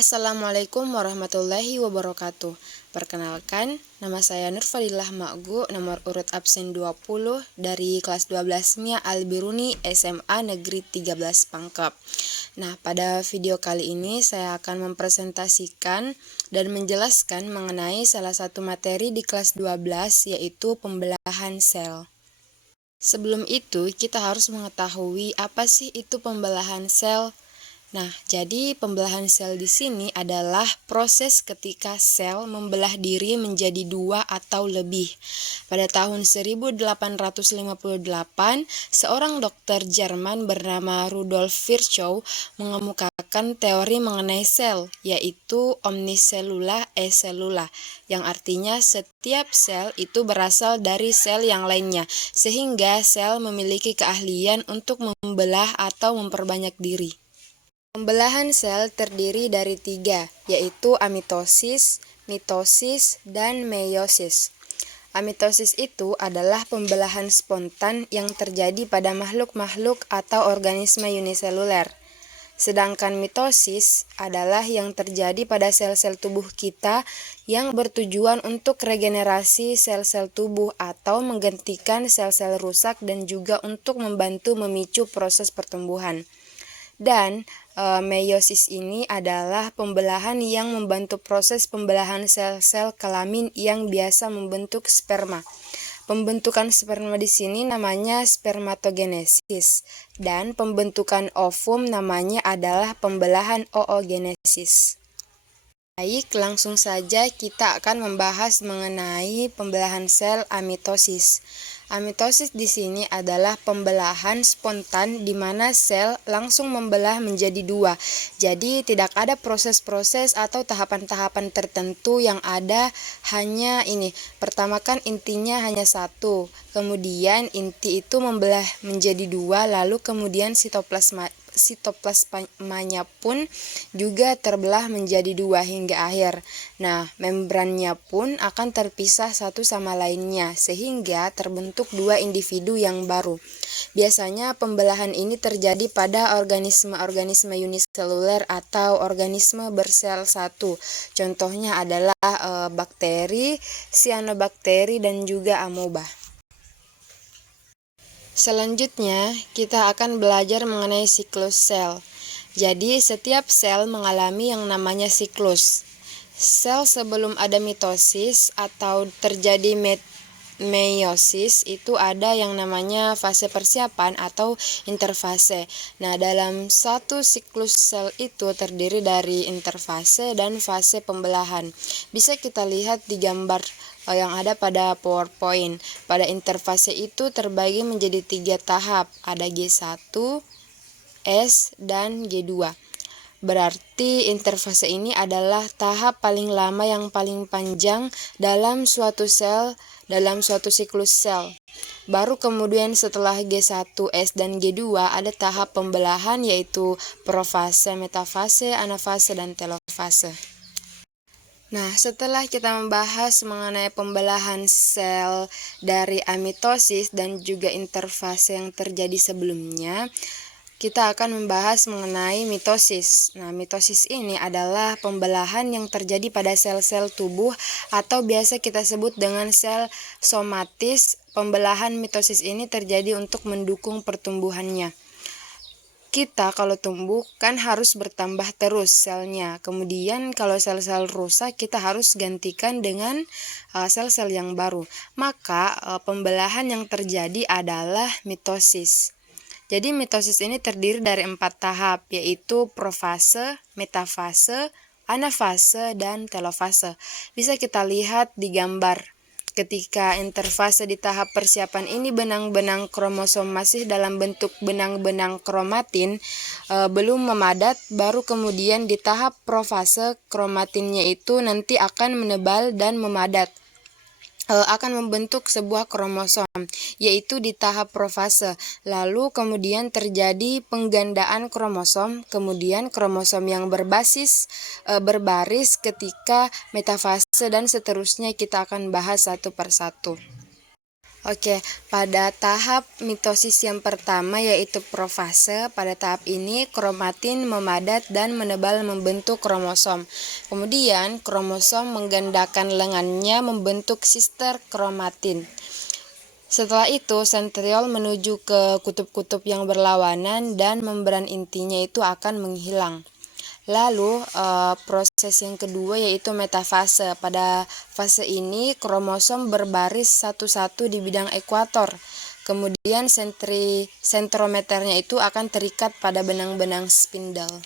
Assalamualaikum warahmatullahi wabarakatuh. Perkenalkan, nama saya Nurfadilah Ma'gu, nomor urut absen 20 dari kelas 12-nya Al-Biruni SMA Negeri 13 Pangkep. Nah, pada video kali ini saya akan mempresentasikan dan menjelaskan mengenai salah satu materi di kelas 12 yaitu pembelahan sel. Sebelum itu, kita harus mengetahui apa sih itu pembelahan sel. Nah, jadi pembelahan sel di sini adalah proses ketika sel membelah diri menjadi dua atau lebih. Pada tahun 1858, seorang dokter Jerman bernama Rudolf Virchow mengemukakan teori mengenai sel, yaitu omniselula e selula, yang artinya setiap sel itu berasal dari sel yang lainnya, sehingga sel memiliki keahlian untuk membelah atau memperbanyak diri. Pembelahan sel terdiri dari tiga, yaitu amitosis, mitosis, dan meiosis. Amitosis itu adalah pembelahan spontan yang terjadi pada makhluk-makhluk atau organisme uniseluler. Sedangkan mitosis adalah yang terjadi pada sel-sel tubuh kita yang bertujuan untuk regenerasi sel-sel tubuh atau menggantikan sel-sel rusak dan juga untuk membantu memicu proses pertumbuhan. Dan meiosis ini adalah pembelahan yang membantu proses pembelahan sel-sel kelamin yang biasa membentuk sperma. Pembentukan sperma di sini namanya spermatogenesis dan pembentukan ovum namanya adalah pembelahan oogenesis. Baik, langsung saja kita akan membahas mengenai pembelahan sel amitosis. Amitosis di sini adalah pembelahan spontan di mana sel langsung membelah menjadi dua. Jadi tidak ada proses-proses atau tahapan-tahapan tertentu yang ada, hanya ini. Pertama kan intinya hanya satu. Kemudian inti itu membelah menjadi dua, lalu kemudian sitoplasmanya pun juga terbelah menjadi dua hingga akhir. Nah, membrannya pun akan terpisah satu sama lainnya sehingga terbentuk dua individu yang baru. Biasanya pembelahan ini terjadi pada organisme-organisme uniseluler atau organisme bersel satu. Contohnya adalah bakteri, cyanobacteria, dan juga amoeba. Selanjutnya, kita akan belajar mengenai siklus sel. Jadi, setiap sel mengalami yang namanya siklus. Sel sebelum ada mitosis atau terjadi meiosis itu ada yang namanya fase persiapan atau interfase. Nah, dalam satu siklus sel itu terdiri dari interfase dan fase pembelahan. Bisa kita lihat di gambar yang ada pada PowerPoint. Pada interfase itu terbagi menjadi 3 tahap, ada G1, S, dan G2. Berarti interfase ini adalah tahap paling lama yang paling panjang dalam suatu sel, dalam suatu siklus sel. Baru kemudian setelah G1, S, dan G2 ada tahap pembelahan yaitu profase, metafase, anafase, dan telofase. Nah, setelah kita membahas mengenai pembelahan sel dari amitosis dan juga interfase yang terjadi sebelumnya, kita akan membahas mengenai mitosis. Nah, mitosis ini adalah pembelahan yang terjadi pada sel-sel tubuh atau biasa kita sebut dengan sel somatis. Pembelahan mitosis ini terjadi untuk mendukung pertumbuhannya. Kita kalau tumbuh kan harus bertambah terus selnya. Kemudian kalau sel-sel rusak kita harus gantikan dengan sel-sel yang baru. Maka pembelahan yang terjadi adalah mitosis. Jadi mitosis ini terdiri dari 4 tahap, yaitu profase, metafase, anafase, dan telofase. Bisa kita lihat di gambar. Ketika interfase di tahap persiapan ini benang-benang kromosom masih dalam bentuk benang-benang kromatin, belum memadat, baru kemudian di tahap profase kromatinnya itu nanti akan menebal dan memadat. Akan membentuk sebuah kromosom, yaitu di tahap profase. Lalu kemudian terjadi penggandaan kromosom, kemudian kromosom yang berbaris ketika metafase dan seterusnya kita akan bahas satu persatu. Oke, pada tahap mitosis yang pertama yaitu profase, pada tahap ini kromatin memadat dan menebal membentuk kromosom. Kemudian kromosom menggandakan lengannya membentuk sister kromatin. Setelah itu sentriol menuju ke kutub-kutub yang berlawanan dan membran intinya itu akan menghilang. Lalu proses yang kedua yaitu metafase. Pada fase ini kromosom berbaris satu-satu di bidang ekuator. Kemudian sentrometernya itu akan terikat pada benang-benang spindle.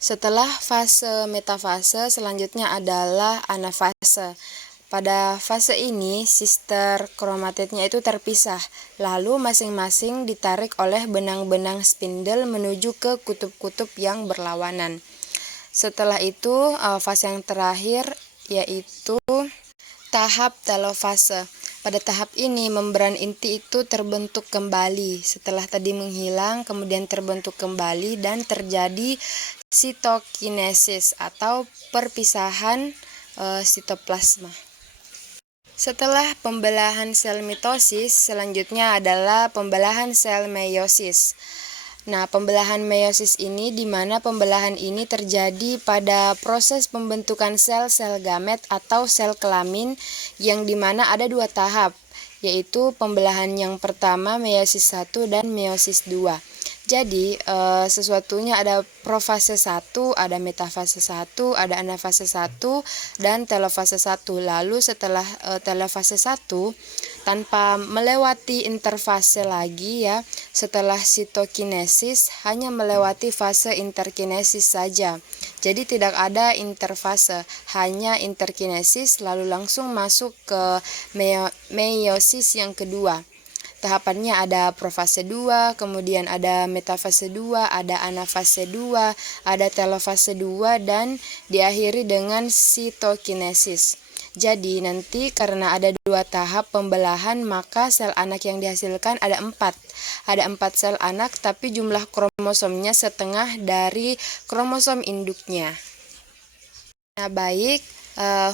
Setelah fase metafase, selanjutnya adalah anafase. Pada fase ini, sister kromatidnya itu terpisah, lalu masing-masing ditarik oleh benang-benang spindle menuju ke kutub-kutub yang berlawanan. Setelah itu, fase yang terakhir yaitu tahap telofase. Pada tahap ini, membran inti itu terbentuk kembali. Setelah tadi menghilang, kemudian terbentuk kembali dan terjadi sitokinesis atau perpisahan sitoplasma. Setelah pembelahan sel mitosis, selanjutnya adalah pembelahan sel meiosis. Nah, pembelahan meiosis ini di mana pembelahan ini terjadi pada proses pembentukan sel-sel gamet atau sel kelamin yang di mana ada dua tahap, yaitu pembelahan yang pertama meiosis 1 dan meiosis 2. Jadi, sesuatunya ada profase 1, ada metafase 1, ada anafase 1, dan telofase 1. Lalu setelah telofase 1, tanpa melewati interfase lagi ya, setelah sitokinesis hanya melewati fase interkinesis saja. Jadi tidak ada interfase, hanya interkinesis lalu langsung masuk ke meiosis yang kedua. Tahapannya ada profase 2, kemudian ada metafase 2, ada anafase 2, ada telofase 2, dan diakhiri dengan sitokinesis. Jadi nanti karena ada dua tahap pembelahan, maka sel anak yang dihasilkan ada 4. Ada 4 sel anak, tapi jumlah kromosomnya setengah dari kromosom induknya. Nah, baik.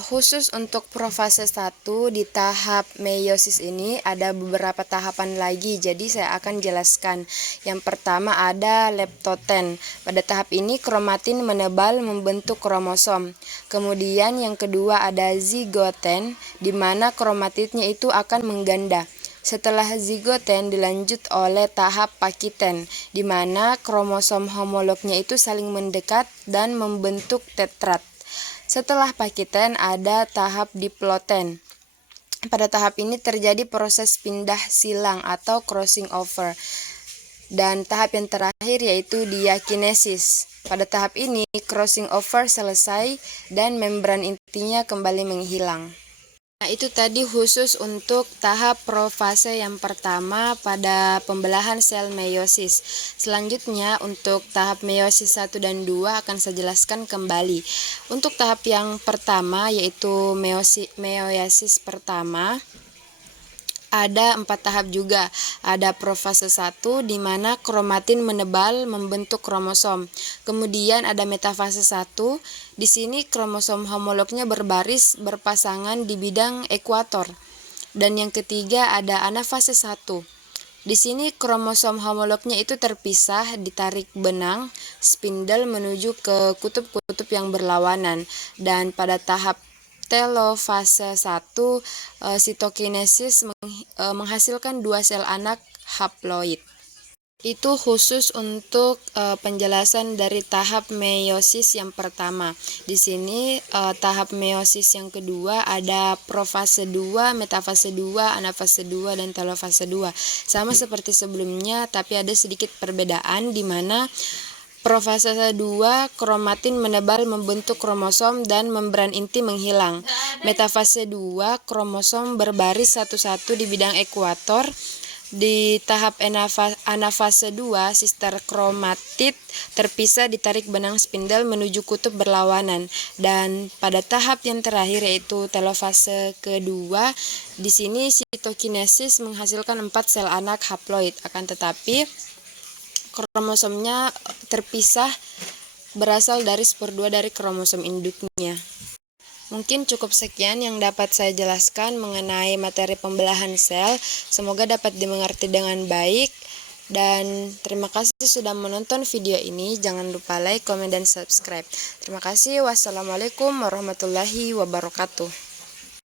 Khusus untuk profase 1 di tahap meiosis ini ada beberapa tahapan lagi, jadi saya akan jelaskan. Yang pertama ada leptoten. Pada tahap ini kromatin menebal membentuk kromosom. Kemudian yang kedua ada zigoten, di mana kromatidnya itu akan mengganda. Setelah zigoten dilanjut oleh tahap pakiten, di mana kromosom homolognya itu saling mendekat dan membentuk tetrat. Setelah pakiten ada tahap diploten. Pada tahap ini terjadi proses pindah silang atau crossing over. Dan tahap yang terakhir yaitu diakinesis. Pada tahap ini crossing over selesai dan membran intinya kembali menghilang. Nah, itu tadi khusus untuk tahap profase yang pertama pada pembelahan sel meiosis. Selanjutnya untuk tahap meiosis 1 dan 2 akan saya jelaskan kembali. Untuk tahap yang pertama yaitu meiosis pertama, ada 4 tahap juga. Ada profase 1 di mana kromatin menebal membentuk kromosom. Kemudian ada metafase 1. Di sini kromosom homolognya berbaris berpasangan di bidang ekuator. Dan yang ketiga ada anafase 1. Di sini kromosom homolognya itu terpisah, ditarik benang spindle menuju ke kutub-kutub yang berlawanan. Dan pada tahap telofase 1, sitokinesis menghasilkan 2 sel anak haploid. Itu khusus untuk penjelasan dari tahap meiosis yang pertama. Di sini tahap meiosis yang kedua ada profase 2, metafase 2, anafase 2, dan telofase 2. Sama seperti sebelumnya, tapi ada sedikit perbedaan di mana profase 2, kromatin menebal membentuk kromosom dan membran inti menghilang. Metafase 2, kromosom berbaris satu-satu di bidang ekuator. Di tahap anafase 2, sister kromatid terpisah ditarik benang spindle menuju kutub berlawanan. Dan pada tahap yang terakhir yaitu telofase kedua, di sini sitokinesis menghasilkan 4 sel anak haploid. Akan tetapi kromosomnya terpisah berasal dari spor 2 dari kromosom induknya. Mungkin cukup sekian yang dapat saya jelaskan mengenai materi pembelahan sel. Semoga dapat dimengerti dengan baik. Dan terima kasih sudah menonton video ini. Jangan lupa like, komen, dan subscribe. Terima kasih. Wassalamualaikum warahmatullahi wabarakatuh.